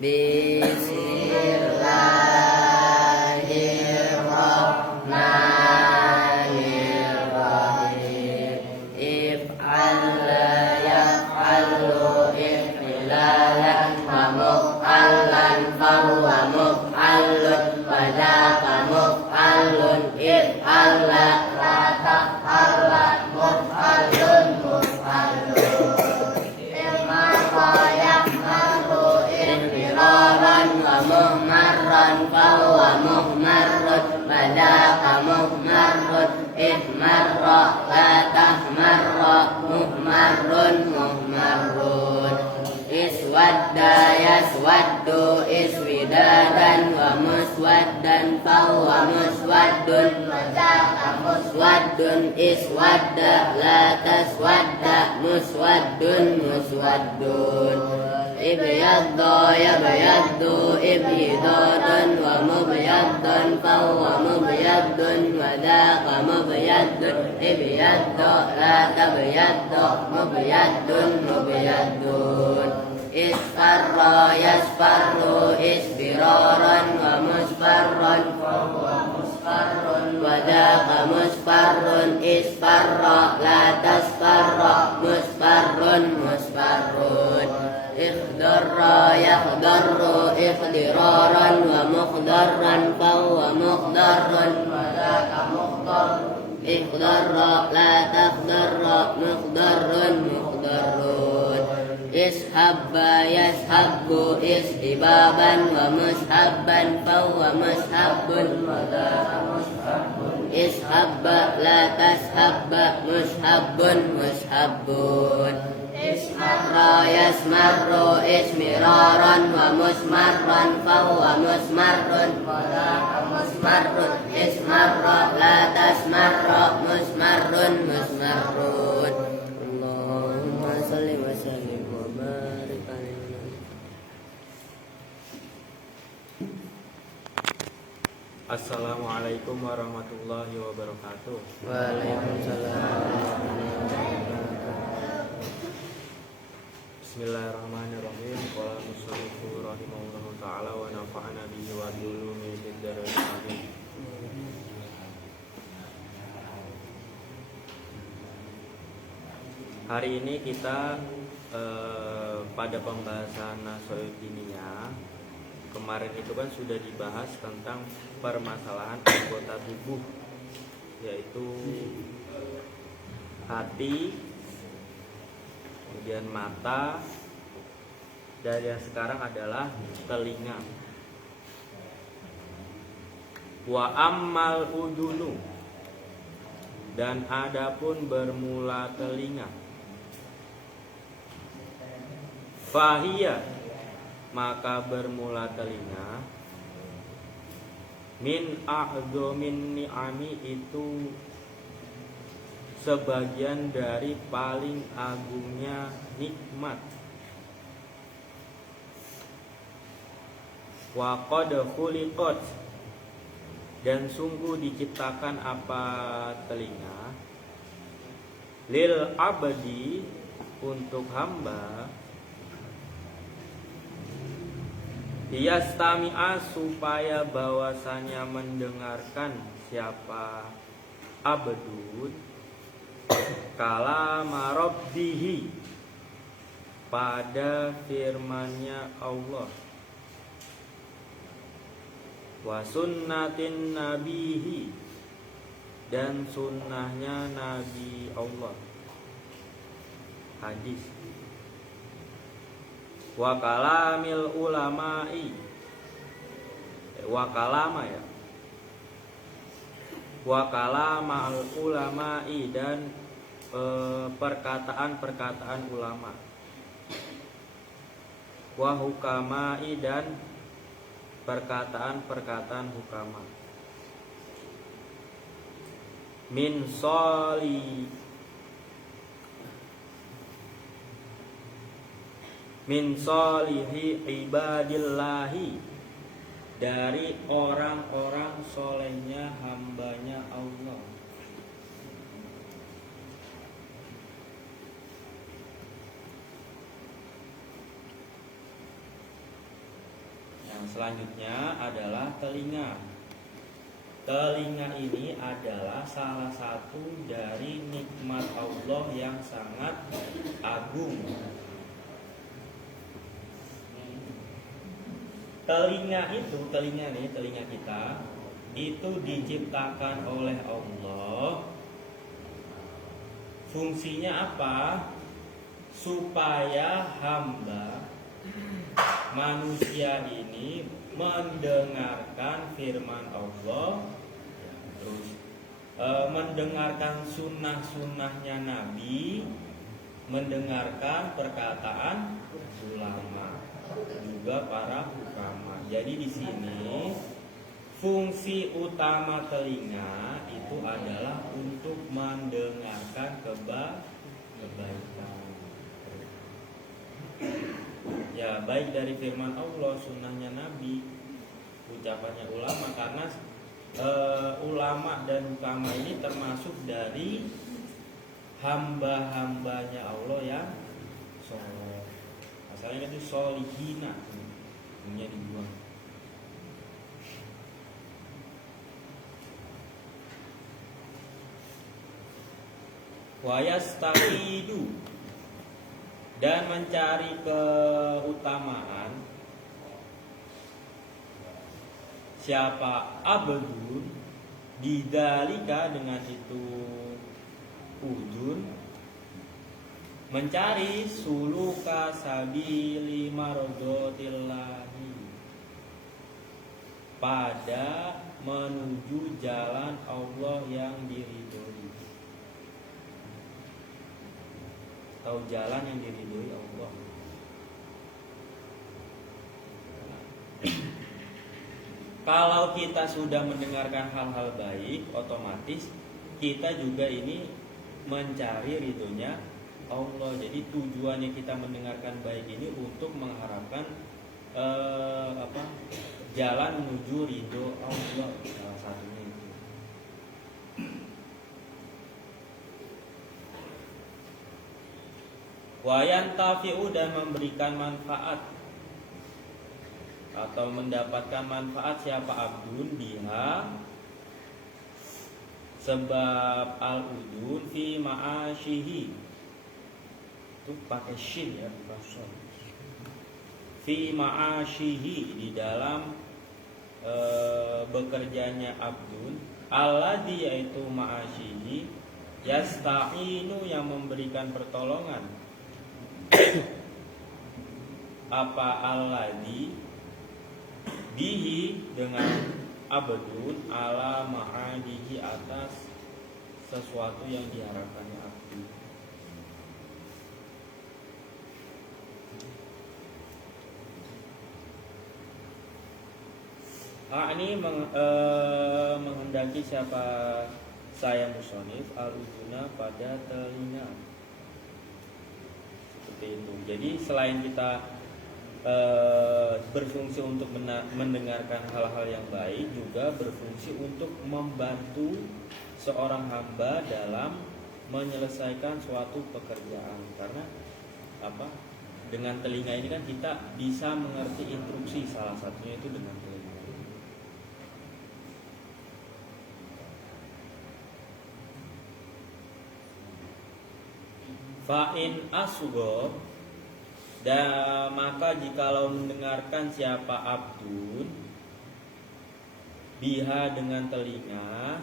Bismillahirrahmanirrahim. If'al yaf'alu if'ilalan wa muf'alan fahuwa muf'alun wa dzaka muf'alun if'al la taf'al muf'alun muhmarran fahuwa muhmarrun wa dzaka muhmarrun ihmarra la tahmarra muhmarrun muhmarrun iswadda yaswaddu iswidadan wa muswaddan fahuwa muswaddun wa dzaka muswaddun iswadda la taswadda muswaddun muswaddun ibyadda yabyaddu ibyidadan wa mubyaddan fahuwa mubyaddun wa dzaka mubyaddun ibyadda la tabyadda mubyaddun mubyaddun isfarra yasfarru isfiraran wa musfarran fahuwa musfarrun wa dzaka musfarrun isfarra la tasfarra musfarrun musfarrun ikhdarra yakhdarru ikhdiraran wa mukhdarran fahuwa mukhdarrun wa dzaka mukhdarrun ikhdarra la takhdarra mukhdarrun mukhdarrun ishabba yashabbu ishibaban wa mushabban fahuwa mushabbun wa dzaka mushabbun ishabba la tashabba mushabbun mushabbun ismarra yasmarru ismiraran wa musmarran fahuwa musmarrun wa dzaka musmarrun ismarra la tasmarra musmarrun musmarrun Allahumma shalli wa sallim wa barik alaihi. Assalamualaikum warahmatullahi wabarakatuh. Waalaikumsalam. Bismillahirrahmanirrahim. Qala musannifu rahimahullahu ta'ala wa nafa'ana bihi wa bi ulumihi fid dharain amin. Hari ini kita pada pembahasan Nasoid diniyah, kemarin itu kan sudah dibahas tentang permasalahan anggota tubuh, yaitu hati, kemudian mata, dan yang sekarang adalah telinga. Wa ammal udunu, dan adapun bermula telinga. Fahiyah, maka bermula telinga. Min a'dhamin ni'ami, itu sebagian dari paling agungnya nikmat. Wa qad khuliqat, dan sungguh diciptakan apa telinga, lil abdi, untuk hamba, yastami'a, supaya bahwasanya mendengarkan siapa abdud kalama rabbihi, pada firmannya Allah, wa sunnatin nabihi, dan sunnahnya Nabi Allah, hadis. Wa kalamil ulama'i, wa kalama ya, wa kalamal ulama'i, dan perkataan-perkataan ulama. Wa hukama'i, dan perkataan-perkataan hukama. Min solihi ibadillahi, dari orang-orang solehnya hambanya Allah. Selanjutnya adalah telinga. Telinga ini adalah salah satu dari nikmat Allah yang sangat agung. Telinga kita itu diciptakan oleh Allah. Fungsinya apa? Supaya hamba manusia ini mendengarkan firman Allah, terus mendengarkan sunnah-sunnahnya Nabi, mendengarkan perkataan ulama, juga para hukama. Jadi di sini fungsi utama telinga itu adalah untuk mendengarkan kebaikan. Ya, baik dari firman Allah, sunnahnya Nabi, ucapannya ulama. Karena ulama dan hukama ini termasuk dari hamba-hambanya Allah yang soleh. Asalnya itu solihina, punya dibuang. Wayastaqidu, dan mencari keutamaan. Siapa abdun didalika, dengan itu udun, mencari suluka sabili marodotillahi, pada menuju jalan Allah yang diridhoi. Tahu jalan yang diridhoi Allah. Kalau kita sudah mendengarkan hal-hal baik, otomatis kita juga ini mencari ridhonya Allah. Jadi tujuannya kita mendengarkan baik ini untuk mengharapkan jalan menuju ridho Allah, salah satunya itu. Wayan tafi'u, dan memberikan manfaat atau mendapatkan manfaat siapa abdun biha, sebab al-udun fi ma'asyihi, itu pakai shin ya, bukan son. Fi ma'asyihi, di dalam bekerjanya abdun, alladhi, yaitu ma'asyihi, yasta'inu, yang memberikan pertolongan. Apa alladhi bihi, dengan abdun, ala ma'adihi, atas sesuatu yang diharapkannya abdun. Ini menghendaki siapa saya musonif al-uduna, pada telinga. Seperti itu. Jadi selain kita berfungsi untuk mendengarkan hal-hal yang baik, juga berfungsi untuk membantu seorang hamba dalam menyelesaikan suatu pekerjaan. Karena apa? Dengan telinga ini kan kita bisa mengerti instruksi, salah satunya itu dengan telinga. Fa'in asghar, dan maka jikalau mendengarkan siapa abdun biha, dengan telinga,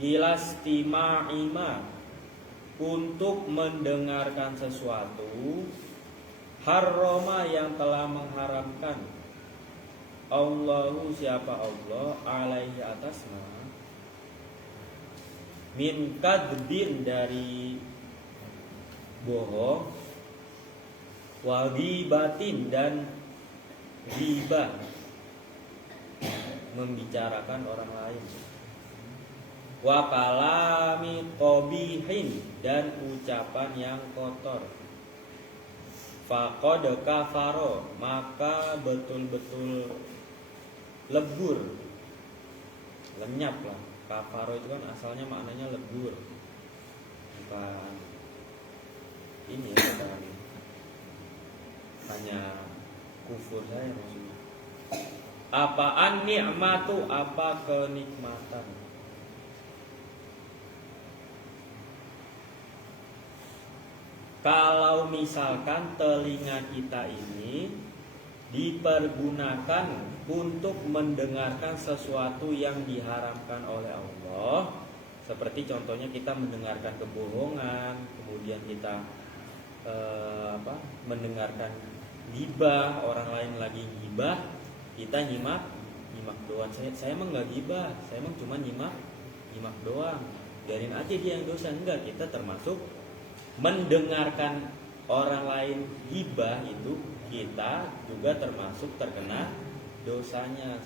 ilastima'ima, untuk mendengarkan sesuatu, harrama, yang telah mengharamkan, Allahu, siapa Allah, alaihi, atasnya, min kadbin, dari bohong, wa ghibatin, dan ghibah, membicarakan orang lain, wa kalami qabihin, dan ucapan yang kotor, faqad kafaro, maka betul-betul lebur, lenyap lah. Kafaro itu kan asalnya maknanya lebur, bukan ini ya, bukan hanya kufur saya maksudnya. Apaan nikmatu, apa kenikmatan? Kalau misalkan telinga kita ini dipergunakan untuk mendengarkan sesuatu yang diharamkan oleh Allah, seperti contohnya kita mendengarkan kebohongan, kemudian kita mendengarkan gibah, orang lain lagi gibah, kita nyimak doang. Saya emang nggak gibah, saya emang cuma nyimak doang. Biarin aja dia yang dosa. Enggak, kita termasuk mendengarkan orang lain gibah, itu kita juga termasuk terkena dosanya.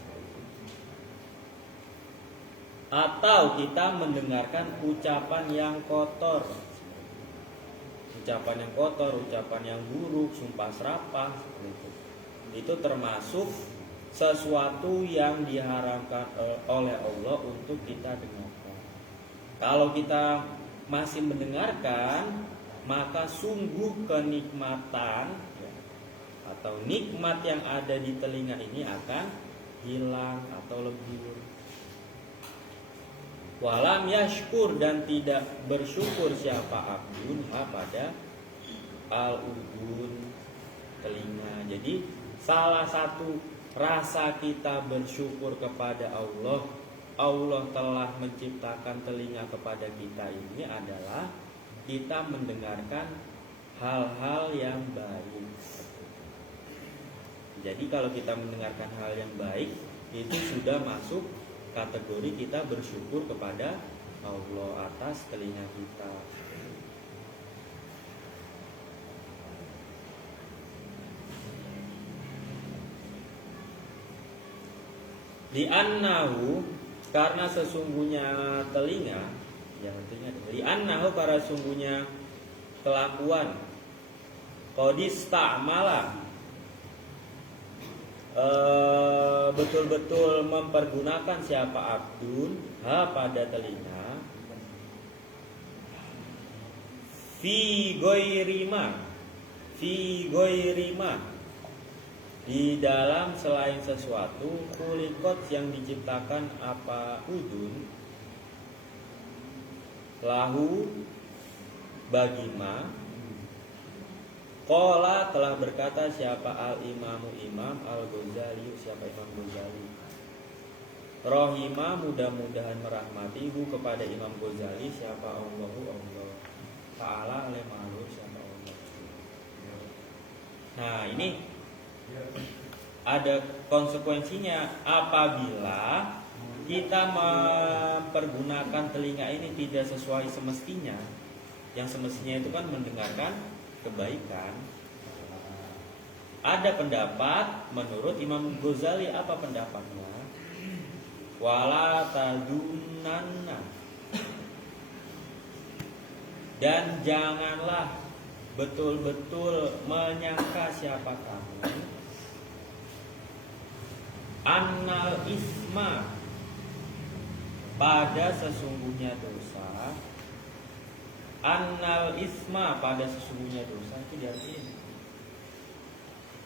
Atau kita mendengarkan ucapan yang kotor, ucapan yang buruk, sumpah serapah, itu termasuk sesuatu yang diharamkan oleh Allah untuk kita dengarkan. Kalau kita masih mendengarkan, maka sungguh kenikmatan atau nikmat yang ada di telinga ini akan hilang atau lebur. Walam yashkur, dan tidak bersyukur siapa abdun pada al-udun, telinga. Jadi salah satu rasa kita bersyukur kepada Allah telah menciptakan telinga kepada kita ini adalah kita mendengarkan hal-hal yang baik. Jadi kalau kita mendengarkan hal yang baik, itu sudah masuk kategori kita bersyukur kepada Allah atas telinga kita. Di annahu, karena sesungguhnya telinga, jangan ingat, di annahu, karena sesungguhnya kelakuan qadistamala, betul-betul mempergunakan siapa abdun pada telinga, fi ghairima, di dalam selain sesuatu, kulikot yang diciptakan apa udun, lahu bagima. Qala, telah berkata siapa al-imamu imam al-Ghazali, siapa Imam Ghazali, rohima, mudah-mudahan merahmatihu, kepada Imam Ghazali siapa Allahu Allah Ta'ala oleh makhluk siapa Allah. Nah, ini ada konsekuensinya apabila kita mempergunakan telinga ini tidak sesuai semestinya. Yang semestinya itu kan mendengarkan kebaikan. Ada pendapat menurut Imam Ghazali, apa pendapatnya? Wala tadunanna, dan janganlah betul-betul menyangka siapa kamu, annal isma, pada sesungguhnya dosa, annal isma, pada sesungguhnya dosa itu diartikan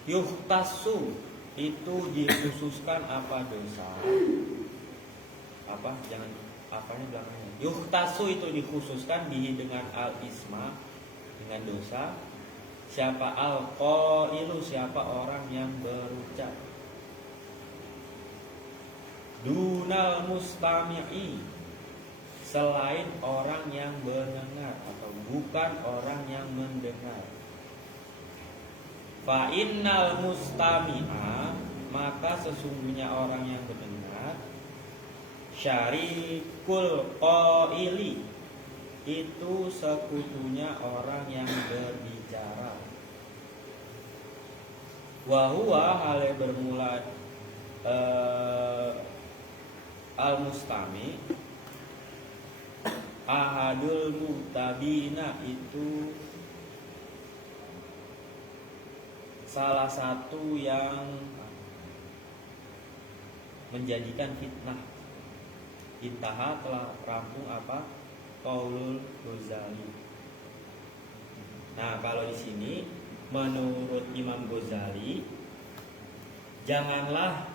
yuhtasu, itu dikhususkan apa dosa, apa jangan apanya belakangnya, yuhtasu itu dikhususkan bihi dengan al isma, dengan dosa, siapa al qailu, siapa orang yang berucap, dunal mustami'i, selain orang yang mendengar atau bukan orang yang mendengar. Fa innal mustami'a, maka sesungguhnya orang yang mendengar, syarikul qaili, itu sekutunya orang yang berbicara. Wa huwa, hale bermula al-mustami, ahadul mutabina, itu salah satu yang menjadikan fitnah. Intaha, telah rampung apa? Qaulul Ghazali. Nah, kalau di sini menurut Imam Ghazali, janganlah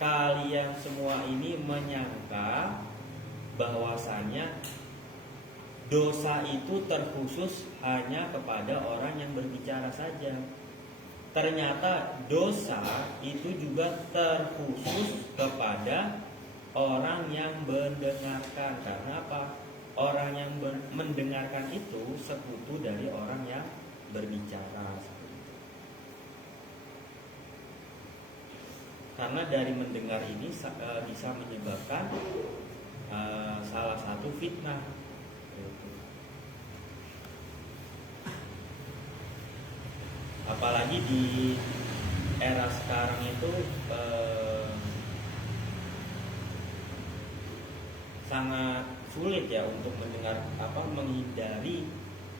kalian semua ini menyangka bahwasanya dosa itu terkhusus hanya kepada orang yang berbicara saja. Ternyata dosa itu juga terkhusus kepada orang yang mendengarkan. Karena apa? Orang yang mendengarkan itu sekutu dari orang yang berbicara. Karena dari mendengar ini bisa menyebabkan salah satu fitnah. Apalagi di era sekarang itu sangat sulit ya untuk menghindari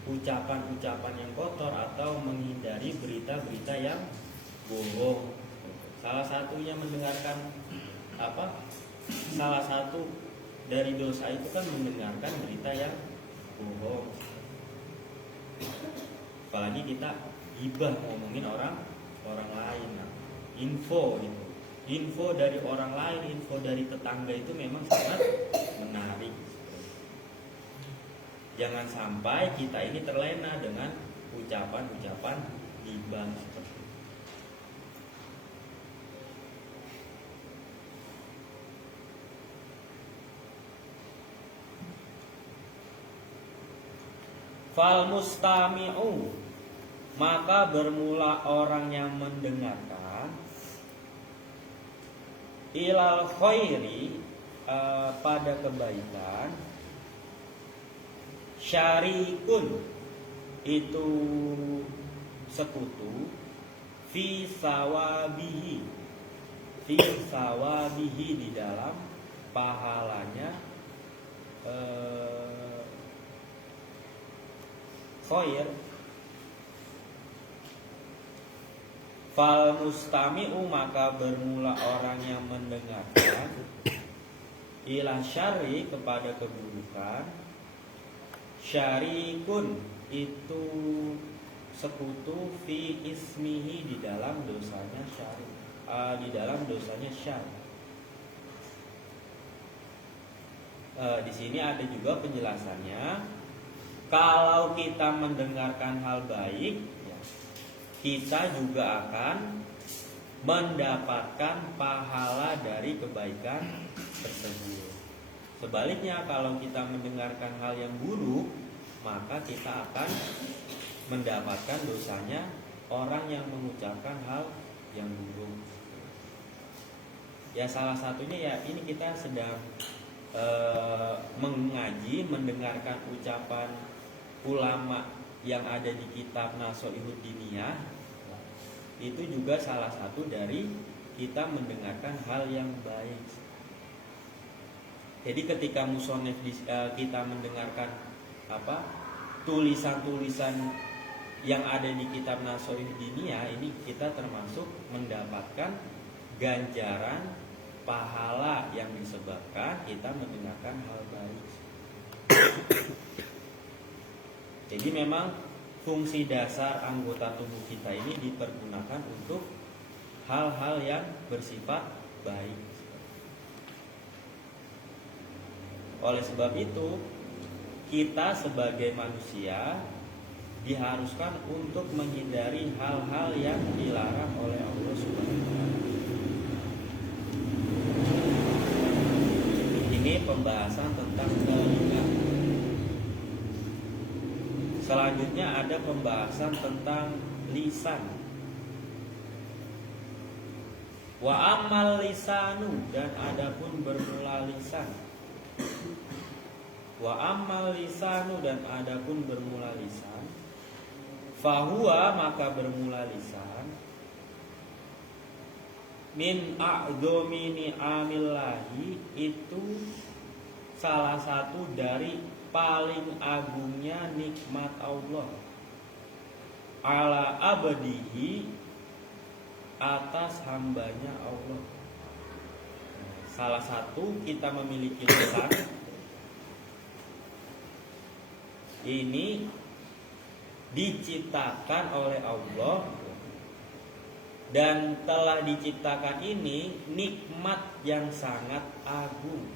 ucapan-ucapan yang kotor atau menghindari berita-berita yang bohong. Salah satunya mendengarkan salah satu dari dosa itu kan mendengarkan berita yang bohong. Apalagi kita gibah ngomongin orang lain, info gitu. Info dari orang lain, info dari tetangga itu memang sangat menarik. Jangan sampai kita ini terlena dengan ucapan-ucapan gibah seperti itu. Fal mustami'u, maka bermula orang yang mendengarkan, ilal khairi, pada kebaikan, syarikun, itu sekutu, fi sawabihi, di dalam pahalanya khair. Fal mustami'u, maka bermula orang yang mendengarkan, ila syarri, kepada keburukan, syarikun, itu sekutu, fi ismihi, di dalam dosanya syari, di dalam dosanya syari. Di sini ada juga penjelasannya. Kalau kita mendengarkan hal baik, kita juga akan mendapatkan pahala dari kebaikan tersebut. Sebaliknya, kalau kita mendengarkan hal yang buruk, maka kita akan mendapatkan dosanya orang yang mengucapkan hal yang buruk. Ya salah satunya ya ini kita sedang mengaji, mendengarkan ucapan ulama yang ada di kitab Nashihud Diniyah. Itu juga salah satu dari kita mendengarkan hal yang baik. Jadi ketika musonef kita mendengarkan tulisan-tulisan yang ada di kitab Nashihud Diniyah, ini kita termasuk mendapatkan ganjaran pahala yang disebabkan kita mendengarkan hal baik. Jadi memang fungsi dasar anggota tubuh kita ini dipergunakan untuk hal-hal yang bersifat baik. Oleh sebab itu, kita sebagai manusia diharuskan untuk menghindari hal-hal yang dilarang oleh Allah Subhanahu wa Ta'ala. Ini pembahasan tentang telinga. Selanjutnya ada pembahasan tentang lisan. Wa amal lisanu, dan adapun bermula lisan. Wa amal lisanu, dan adapun bermula lisan. Fahuwa, maka bermula lisan, min a'dzomi ni'amillahi, itu salah satu dari paling agungnya nikmat Allah ala abdihi, atas hambanya Allah. Salah satu kita memiliki lisan ini diciptakan oleh Allah dan telah diciptakan ini nikmat yang sangat agung.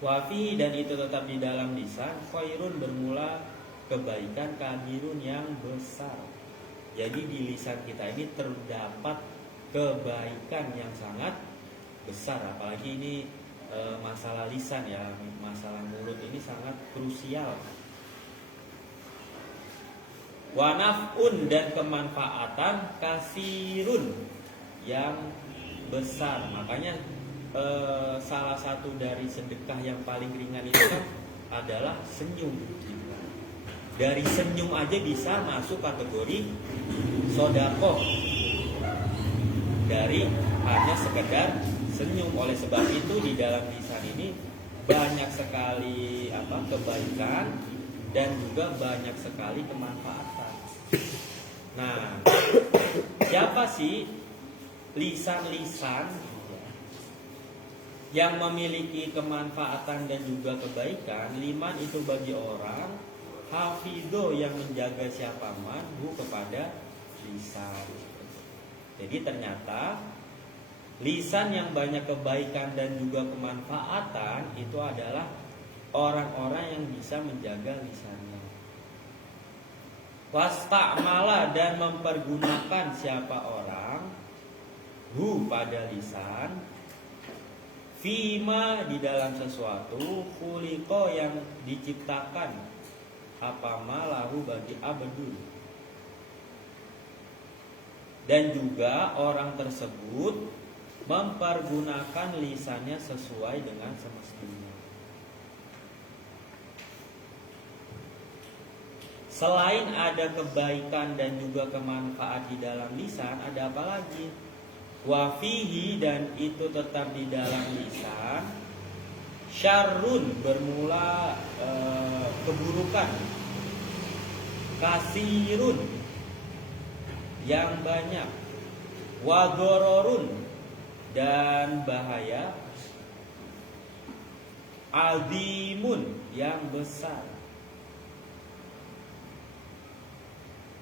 Wafi, dan itu tetap di dalam lisan, khairun bermula kebaikan, kabirun yang besar. Jadi di lisan kita ini terdapat kebaikan yang sangat besar. Apalagi ini masalah lisan ya, masalah mulut ini sangat krusial. Wanafun, dan kemanfaatan, kasirun yang besar. Makanya salah satu dari sedekah yang paling ringan itu kan adalah senyum. Dari senyum aja bisa masuk kategori sodakoh, dari hanya sekedar senyum. Oleh sebab itu di dalam lisan ini banyak sekali kebaikan dan juga banyak sekali kemanfaatan. Nah, siapa sih lisan-lisan yang memiliki kemanfaatan dan juga kebaikan? Liman itu bagi orang hafidho, yang menjaga siapa manhu kepada lisan. Jadi ternyata lisan yang banyak kebaikan dan juga kemanfaatan itu adalah orang-orang yang bisa menjaga lisannya. Wasta'mala, dan mempergunakan siapa orang hu pada lisan, fima, di dalam sesuatu, khuliqo, yang diciptakan, apa malahu bagi abdul. Dan juga orang tersebut mempergunakan lisannya sesuai dengan semestinya. Selain ada kebaikan dan juga kemanfaat di dalam lisan, ada apa lagi? Wafihi, dan itu tetap di dalam lisan, syarrun, bermula keburukan, kasirun, yang banyak, wadororun, dan bahaya, azimun, yang besar.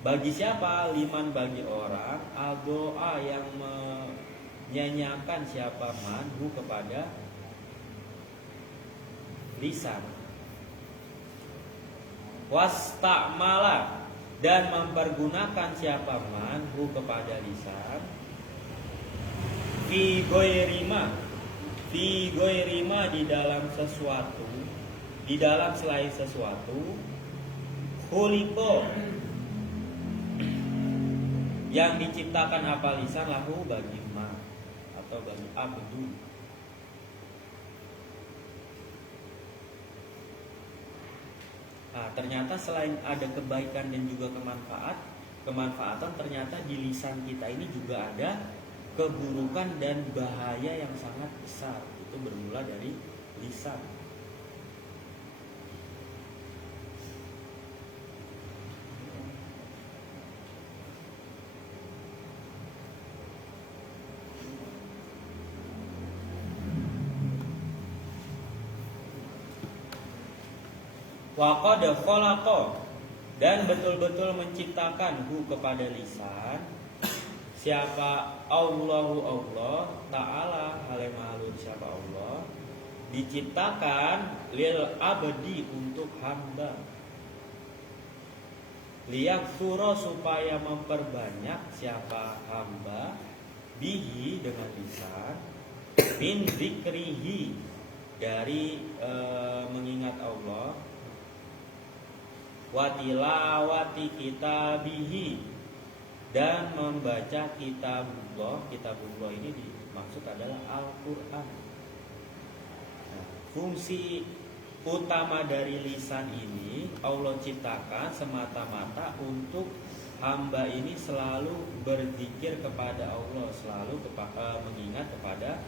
Bagi siapa? Liman, bagi orang, al-doa, yang menyanyiakan siapa manhu kepada lisan. Wasta'mala, dan mempergunakan siapa manhu kepada lisan, fi ghairima, di dalam sesuatu, di dalam selain sesuatu, khuliqo, yang diciptakan apa lisan, lahu bagi ma, atau bagi abdu. Nah, ternyata selain ada kebaikan dan juga kemanfaatan, ternyata di lisan kita ini juga ada keburukan dan bahaya yang sangat besar. Itu bermula dari lisan. Wa qad khalaqa, dan betul-betul menciptakan hu kepada lisan siapa Allah Ta'ala, halemahulun siapa Allah, diciptakan lil abdi, untuk hamba, liyaktsura, supaya memperbanyak siapa hamba, bihi, dengan lisan, min dzikrihi, dari mengingat Allah, watilawati kitabihi, dan membaca kitabullah. Kitabullah ini dimaksud adalah Al-Quran. Nah, fungsi utama dari lisan ini Allah ciptakan semata-mata untuk hamba ini selalu berzikir kepada Allah, selalu mengingat kepada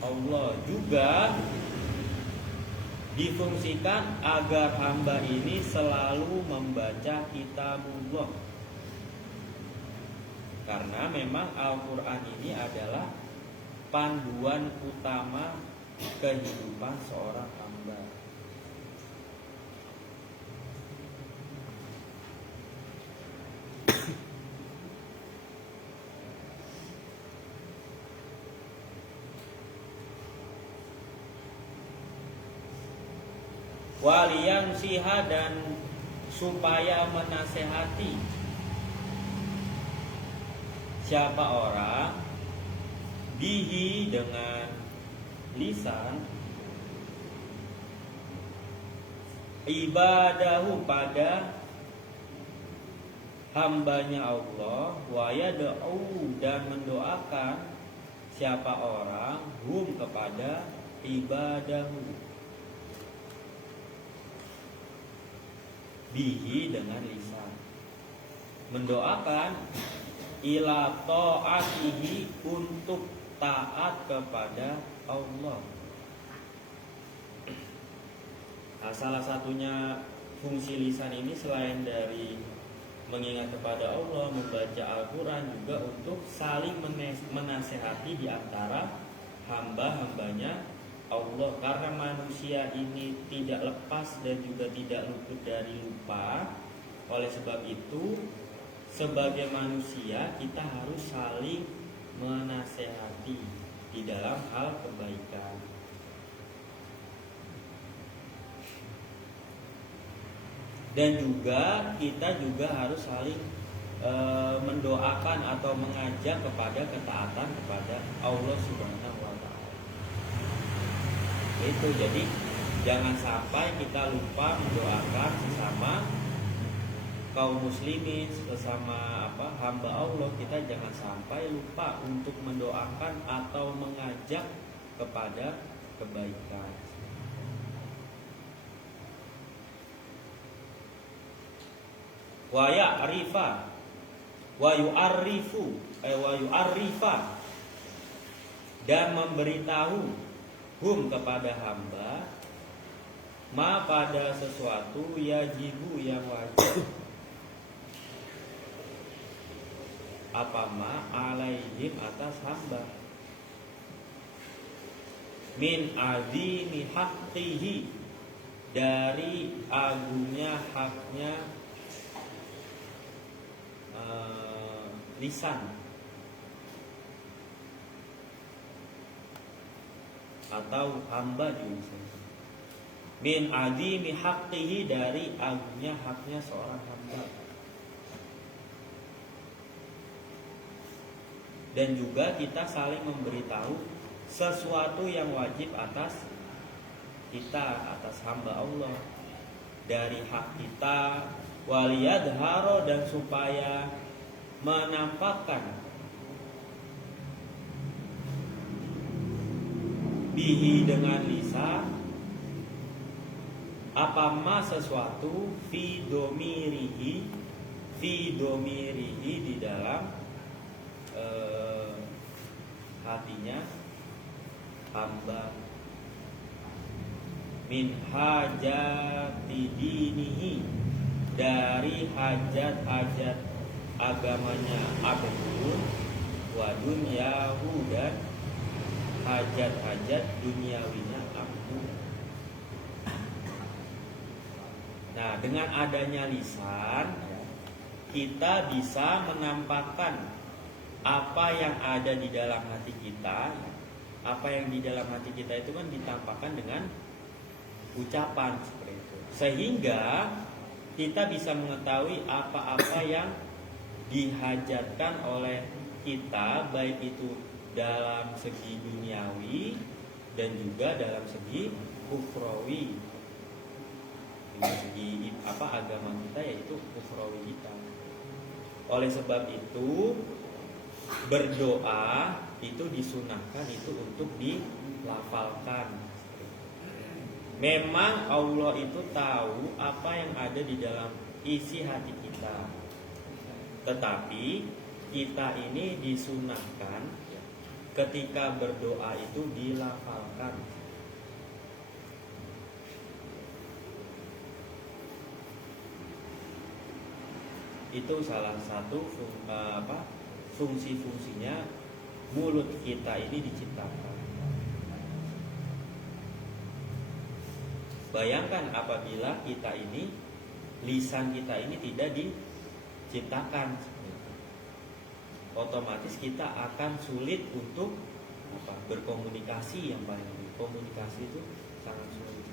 Allah. Juga difungsikan agar hamba ini selalu membaca kitabullah, karena memang Al-Quran ini adalah panduan utama kehidupan seorang hamba. waliyan siha, dan supaya menasehati siapa orang, bihi dengan lisan, ibadahu pada hambanya Allah, wa yad'u dan mendoakan siapa orang, hum kepada ibadahu, bihi dengan lisan, mendoakan ila ta'atihi untuk taat kepada Allah. Nah, salah satunya fungsi lisan ini selain dari mengingat kepada Allah, membaca Al-Quran, juga untuk saling menasehati di antara hamba-hambanya Allah. Karena manusia ini tidak lepas dan juga tidak luput dari lupa. Oleh sebab itu, sebagai manusia kita harus saling menasehati di dalam hal kebaikan. Dan juga kita juga harus saling mendoakan atau mengajak kepada ketaatan kepada Allah Subhanahu wa taala. Itu jadi jangan sampai kita lupa mendoakan sesama kaum muslimin, sesama hamba Allah. Kita jangan sampai lupa untuk mendoakan atau mengajak kepada kebaikan. Wa ya'rifa wa yu'arrifu wa yu'arrifa, dan memberitahu hum kepada hamba ma pada sesuatu yajibu yang wajib, apa ma alaihim atas hamba, min azimi haqqihi dari agungnya haknya lisan atau hamba juga. Min azimi haqqihi dari agungnya haknya seorang hamba. Dan juga kita saling memberitahu sesuatu yang wajib atas kita, atas hamba Allah, dari hak kita, waliyadharo, dan supaya menampakkan bihi dengan lisan apa ma sesuatu fi domirihi di dalam hatinya hamba, min hajati dinihi dari hajat-hajat agamanya abdul, wa dunyahu, dan hajat-hajat duniawinya abdul. Nah, dengan adanya lisan kita bisa menampakkan apa yang ada di dalam hati kita. Apa yang di dalam hati kita itu kan ditampakkan dengan ucapan seperti itu, sehingga kita bisa mengetahui apa-apa yang dihajatkan oleh kita, baik itu dalam segi duniawi dan juga dalam segi ukhrawi, dalam segi agama kita, yaitu ukhrawi kita. Oleh sebab itu berdoa itu disunahkan itu untuk dilafalkan. Memang Allah itu tahu apa yang ada di dalam isi hati kita. Tetapi kita ini disunahkan ketika berdoa itu dilafalkan. Itu salah satu fungsi-fungsinya mulut kita ini diciptakan. Bayangkan apabila kita ini, lisan kita ini tidak diciptakan, otomatis kita akan sulit untuk berkomunikasi. Yang paling komunikasi itu sangat sulit.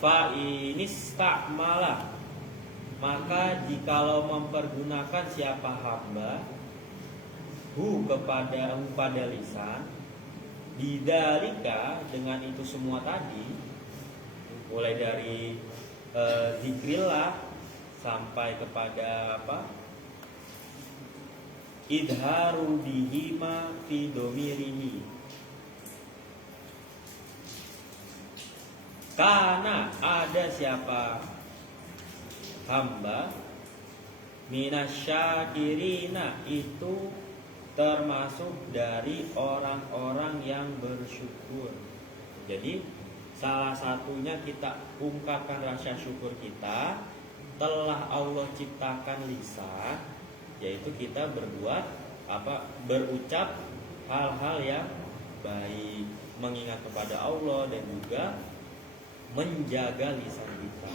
fa inistakmala, maka jikalau mempergunakan siapa hamba pada lisan, bidalika, dengan itu semua tadi, mulai dari zikrillah sampai kepada apa, idharu bihima fi domirihi, karena ada siapa hamba minasyakirina, itu termasuk dari orang-orang yang bersyukur. Jadi salah satunya kita ungkapkan rasa syukur kita telah Allah ciptakan lisan, yaitu kita berucap hal-hal yang baik, mengingat kepada Allah, dan juga menjaga lisan kita.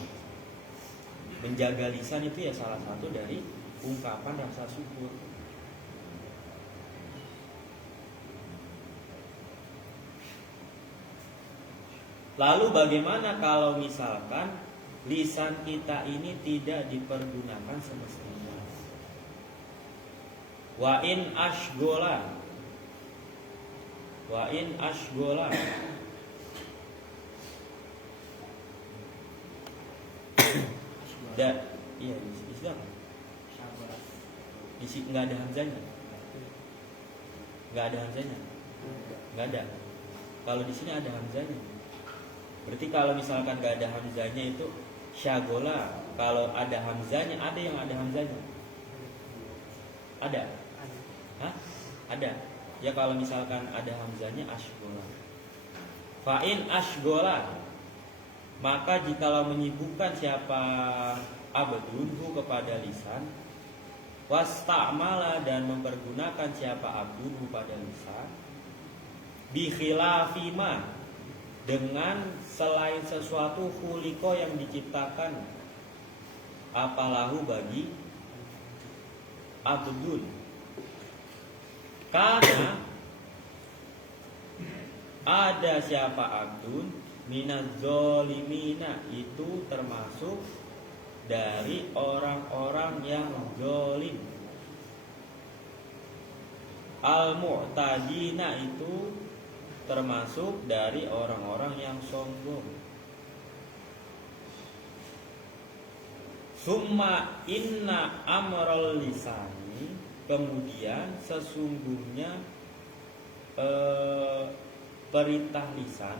Menjaga lisan itu ya salah satu dari ungkapan rasa syukur. Lalu bagaimana kalau misalkan lisan kita ini tidak dipergunakan semestinya? Wa in ashgola, iya Islam. Di sini nggak ada hamzahnya. Nggak ada. Kalau di sini ada hamzahnya. Berarti kalau misalkan nggak ada hamzahnya itu syagola. Kalau ada hamzahnya, ada yang ada hamzahnya. Ada? Hah? Ada. Ya kalau misalkan ada hamzahnya ashgola. Fa'in ashgola, maka jikalau menyibukkan siapa abdunhu kepada lisan, wasta'mala, dan mempergunakan siapa abdunhu pada lisan, bikhilafima, dengan selain sesuatu khuliko yang diciptakan apalahu bagi abdun, karena ada siapa abdun minaz zolimina, itu termasuk dari orang-orang yang zolim, al-mu'tadina, itu termasuk dari orang-orang yang sombong. Summa inna amral lisani, kemudian sesungguhnya perintah lisan,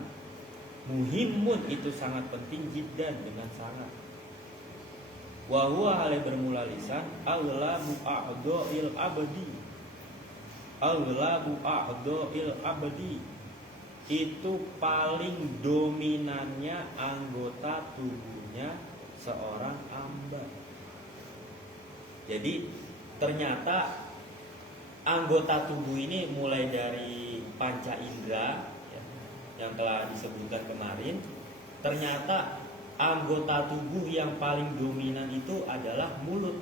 muhimun, itu sangat penting, jiddan, dengan sangat. Wa huwa, hale bermula lisan, aghlabu a'dha'il abdi, itu paling dominannya anggota tubuhnya seorang hamba. Jadi ternyata anggota tubuh ini mulai dari panca indera ya, yang telah disebutkan kemarin. Ternyata anggota tubuh yang paling dominan itu adalah mulut.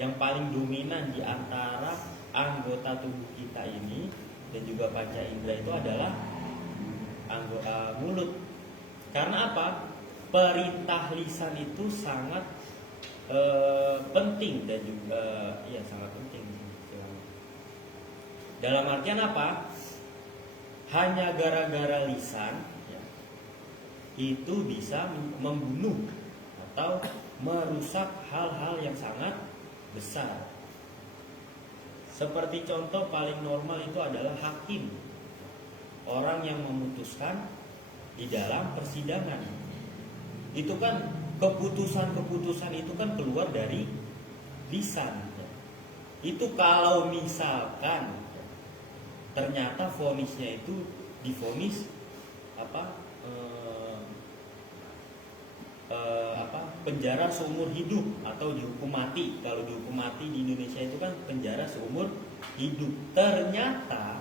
Yang paling dominan di antara anggota tubuh kita ini dan juga panca indera itu adalah anggota mulut. Karena apa? Perintah lisan itu sangat penting, dan juga sangat penting. Dalam artian apa? Hanya gara-gara lisan ya, itu bisa membunuh atau merusak hal-hal yang sangat besar. Seperti contoh paling normal itu adalah hakim, orang yang memutuskan di dalam persidangan. Itu kan keputusan-keputusan itu kan keluar dari lisan. Itu kalau misalkan ternyata vonisnya itu divonis penjara seumur hidup atau dihukum mati. Kalau dihukum mati di Indonesia itu kan penjara seumur hidup. Ternyata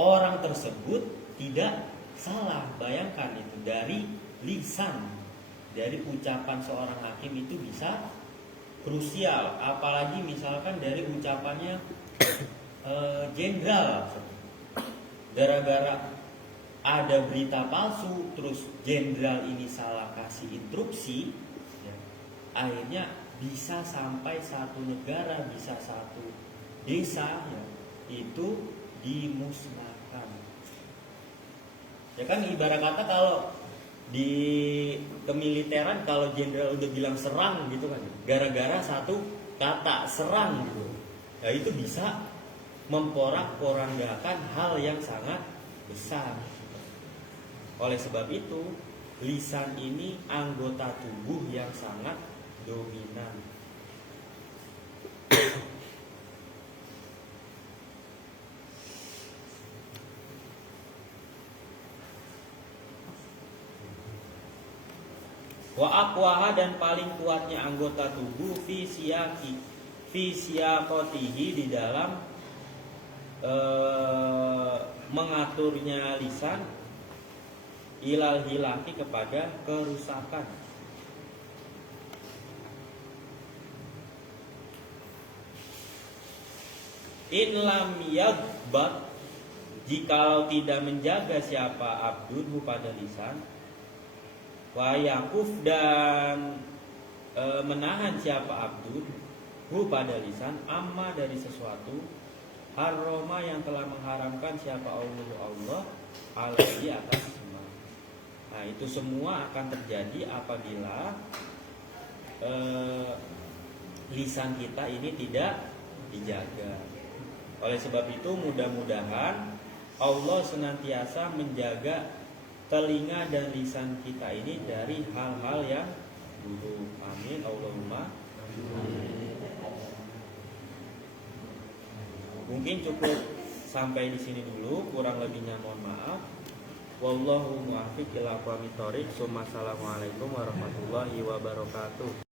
orang tersebut tidak salah. Bayangkan itu dari lisan, dari ucapan seorang hakim itu bisa krusial. Apalagi misalkan dari ucapannya jenderal, gara-gara ada berita palsu, terus jenderal ini salah kasih instruksi, ya, akhirnya bisa sampai satu negara, bisa satu desa, ya, itu dimusnahkan. Ya kan ibarat kata kalau di kemiliteran kalau jenderal udah bilang serang gitu kan, gara-gara satu kata serang gitu, ya itu bisa memporak-porandakan hal yang sangat besar. Oleh sebab itu, lisan ini anggota tubuh yang sangat dominan. Wa aqwaha, dan paling kuatnya anggota tubuh fi siyaqatihi, di dalam mengaturnya lisan, ilal hilaki, kepada kerusakan. In lam yadbat, jikalau tidak menjaga siapa abdun pada lisan, wa yakuf, dan menahan siapa abdun pada lisan, amma, dari sesuatu, harroma, yang telah mengharamkan siapa Allah alaihi, atas semua. Nah, itu semua akan terjadi apabila lisan kita ini tidak dijaga. Oleh sebab itu, mudah-mudahan Allah senantiasa menjaga telinga dan lisan kita ini dari hal-hal yang buruk. Amin, Allahumma amin. Mungkin cukup sampai di sini dulu, kurang lebihnya mohon maaf. Wallahu muwaffiq ila aqwamit thoriq. Assalamualaikum warahmatullahi wabarakatuh.